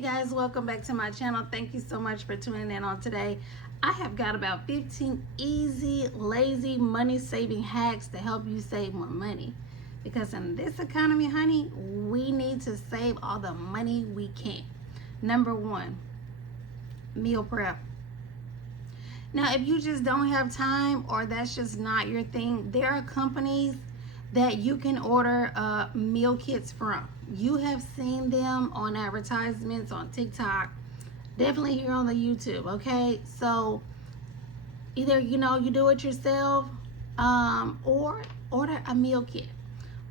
Hey guys, welcome back to my channel. Thank you so much for tuning in on today. I have got about 15 easy, lazy, money-saving hacks to help you save more money. Because in this economy, honey, we need to save all the money we can. Number one, meal prep. Now, if you just don't have time or that's just not your thing, there are companies that you can order meal kits from. You have seen them on advertisements on TikTok, definitely here on the YouTube, okay? So either, you do it yourself or order a meal kit.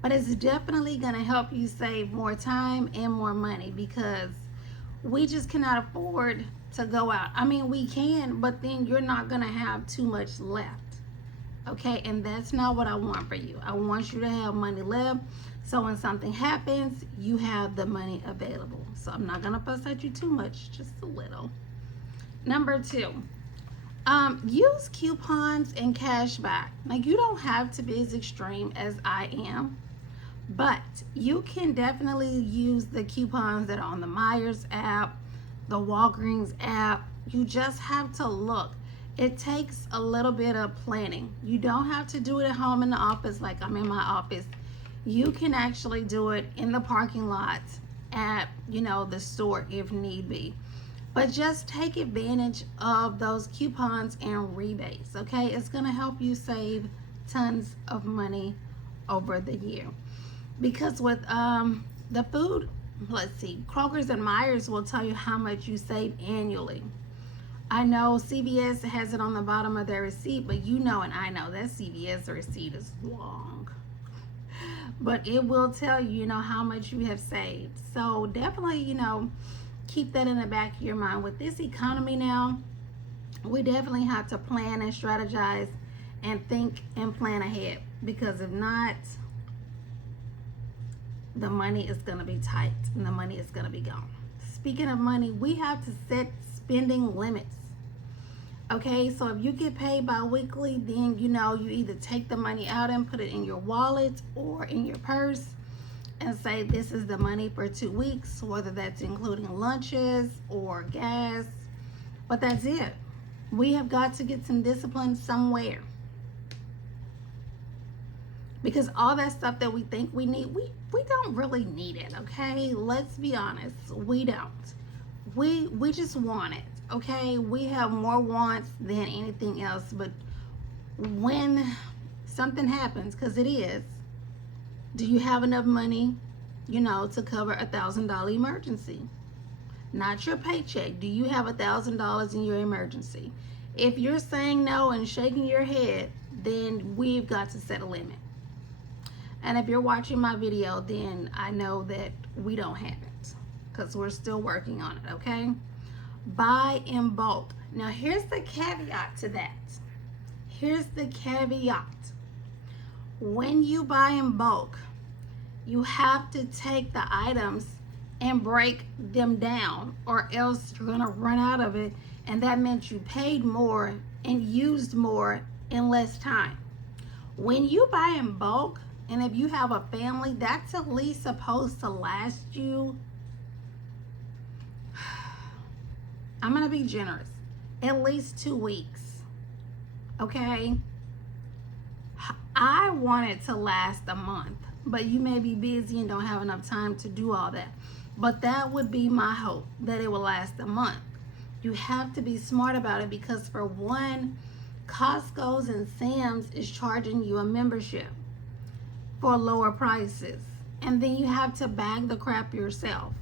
But it's definitely gonna help you save more time and more money because we just cannot afford to go out. I mean, we can, but then you're not gonna have too much left. Okay, and that's not what I want for you. I want you to have money left, so when something happens, you have the money available. So I'm not gonna fuss at you too much, just a little. Number two, use coupons and cash back. Now, you don't have to be as extreme as I am, but you can definitely use the coupons that are on the Myers app, the Walgreens app. You just have to look. It takes a little bit of planning. You don't have to do it at home in the office like I'm in my office. You can actually do it in the parking lot at, the store if need be. But just take advantage of those coupons and rebates, okay? It's gonna help you save tons of money over the year. Because with the food, let's see, Kroger's and Myers will tell you how much you save annually. I know CVS has it on the bottom of their receipt, but and I know that CVS receipt is long. But it will tell you, how much you have saved. So definitely, keep that in the back of your mind. With this economy now, we definitely have to plan and strategize and think and plan ahead. Because if not, the money is going to be tight and the money is going to be gone. Speaking of money, we have to set spending limits. Okay, so if you get paid bi-weekly, then you either take the money out and put it in your wallet or in your purse and say this is the money for 2 weeks, whether that's including lunches or gas, but that's it. We have got to get some discipline somewhere, because all that stuff that we think we need, we don't really need it. Okay, let's be honest, we don't. We just want it. Okay, we have more wants than anything else. But when something happens, because it is, do you have enough money, to cover $1,000 emergency? Not your paycheck. Do you have $1,000 in your emergency? If you're saying no and shaking your head, then we've got to set a limit. And if you're watching my video, then I know that we don't have it, because we're still working on it. Okay, buy in bulk. Now here's the caveat to that. Here's the caveat. When you buy in bulk, you have to take the items and break them down, or else you're gonna run out of it, and that meant you paid more and used more in less time. When you buy in bulk, and if you have a family, that's at least supposed to last you, I'm gonna be generous, at least 2 weeks. Okay, I want it to last a month, but you may be busy and don't have enough time to do all that. But that would be my hope, that it will last a month. You have to be smart about it, because for one, Costco's and Sam's is charging you a membership for lower prices, and then you have to bag the crap yourself.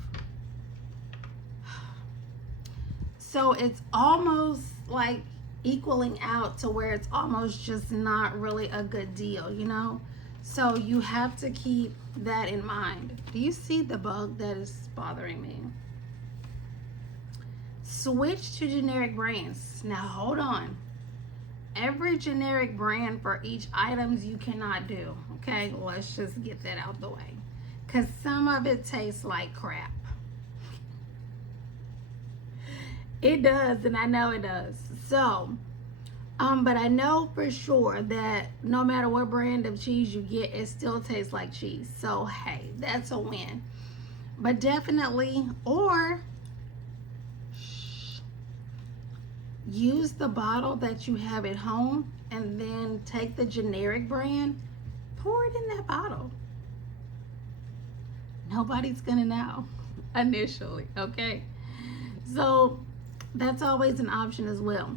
So it's almost like equaling out to where it's almost just not really a good deal, So you have to keep that in mind. Do you see the bug that is bothering me? Switch to generic brands. Now hold on. Every generic brand for each items you cannot do. Okay, let's just get that out the way, because some of it tastes like crap. It does, and I know it does. So but I know for sure that no matter what brand of cheese you get, it still tastes like cheese. So hey, that's a win. But definitely, or use the bottle that you have at home and then take the generic brand, pour it in that bottle. Nobody's gonna know initially, okay? So that's always an option as well.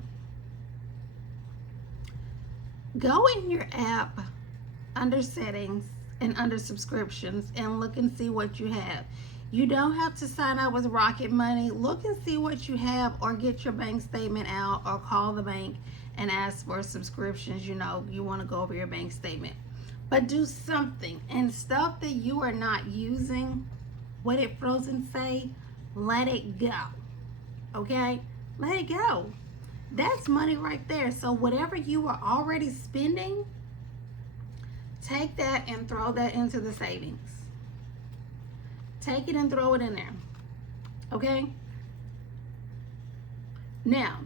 Go in your app under settings and under subscriptions and look and see what you have. You don't have to sign up with Rocket Money. Look and see what you have, or get your bank statement out, or call the bank and ask for subscriptions. You know, you want to go over your bank statement. But do something. And stuff that you are not using, what did Frozen say? Let it go. Okay? Let it go. That's money right there. So whatever you are already spending, take that and throw that into the savings. Take it and throw it in there. Okay? Now,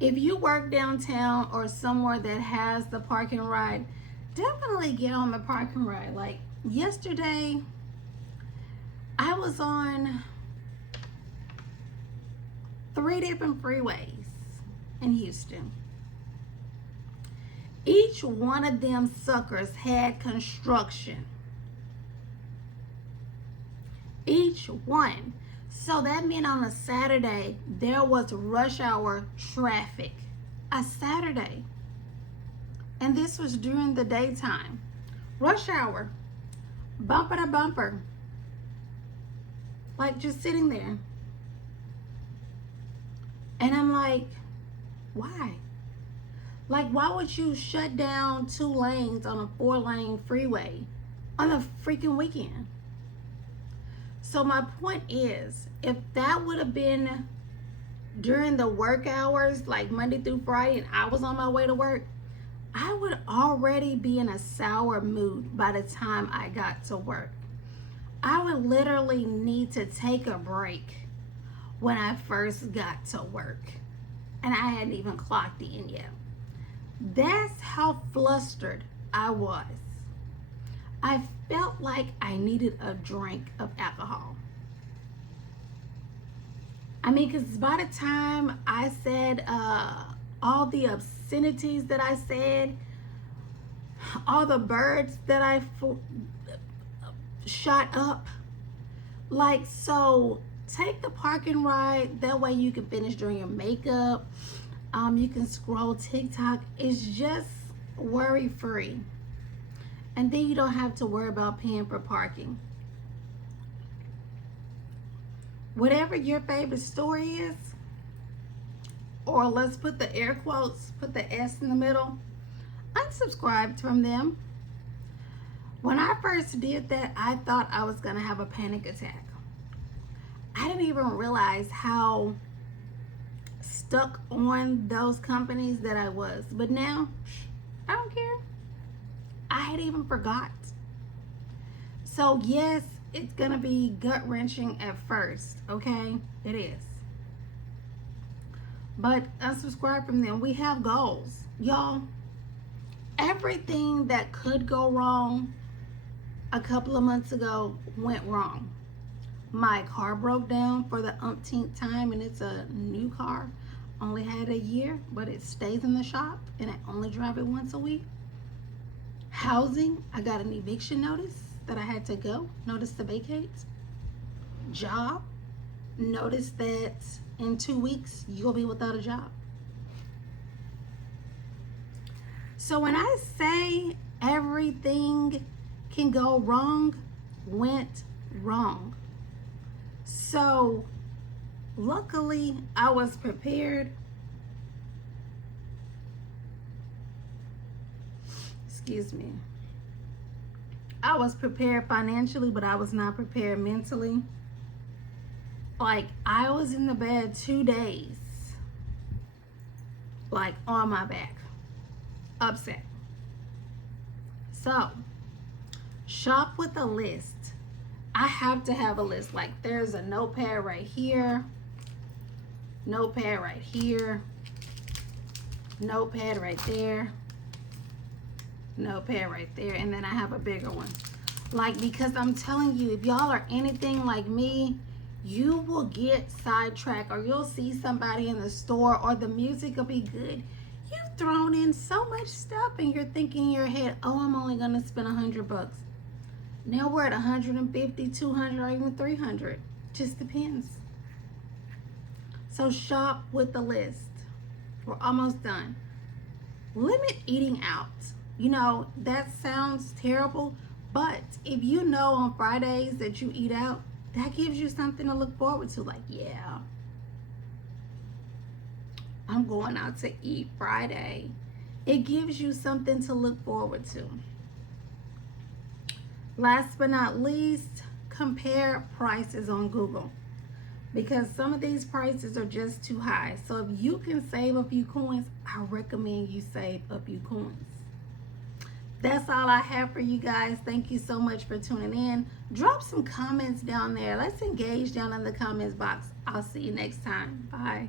if you work downtown or somewhere that has the parking ride, definitely get on the parking ride. Like yesterday, I was on 3 different freeways in Houston. Each one of them suckers had construction. Each one. So that meant on a Saturday, there was rush hour traffic. A Saturday. And this was during the daytime. Rush hour. Bumper to bumper. Like just sitting there. And I'm like, why? Like, why would you shut down 2 lanes on a 4-lane freeway on a freaking weekend? So my point is, if that would have been during the work hours, like Monday through Friday, and I was on my way to work, I would already be in a sour mood by the time I got to work. I would literally need to take a break when I first got to work. And I hadn't even clocked in yet. That's how flustered I was. I felt like I needed a drink of alcohol. I mean, because by the time I said all the obscenities that I said, all the birds that I shot up, like, so take the parking ride. That way you can finish doing your makeup. You can scroll TikTok. It's just worry-free. And then you don't have to worry about paying for parking. Whatever your favorite store is, or let's put the air quotes, put the S in the middle, unsubscribe from them. When I first did that, I thought I was going to have a panic attack. I didn't even realize how stuck on those companies that I was. But now, I don't care. I had even forgot. So yes, it's gonna be gut-wrenching at first, okay? It is. But unsubscribe from them. We have goals. Y'all, everything that could go wrong a couple of months ago went wrong. My car broke down for the umpteenth time, and it's a new car. Only had a year, but it stays in the shop, and I only drive it once a week. Housing, I got an eviction notice that I had to go, notice to vacate. Job, notice that in 2 weeks you'll be without a job. So when I say everything can go wrong, went wrong. So luckily I was prepared. Excuse me. I was prepared financially, but I was not prepared mentally. Like, I was in the bed 2 days, like on my back, upset. So, shop with a list. I have to have a list. Like, there's a notepad right here, notepad right here, notepad right there, notepad right there, and then I have a bigger one. Like, because I'm telling you, if y'all are anything like me, you will get sidetracked, or you'll see somebody in the store, or the music will be good. You've thrown in so much stuff and you're thinking in your head, oh, I'm only going to spend $100. Now we're at 150, 200, or even 300. Just depends. So shop with the list. We're almost done. Limit eating out. You know, that sounds terrible, but if you know on Fridays that you eat out, that gives you something to look forward to. Like, yeah, I'm going out to eat Friday. It gives you something to look forward to. Last but not least, compare prices on Google, because some of these prices are just too high. So if you can save a few coins, I recommend you save a few coins. That's all I have for you guys. Thank you so much for tuning in. Drop some comments down there. Let's engage down in the comments box. I'll see you next time. Bye.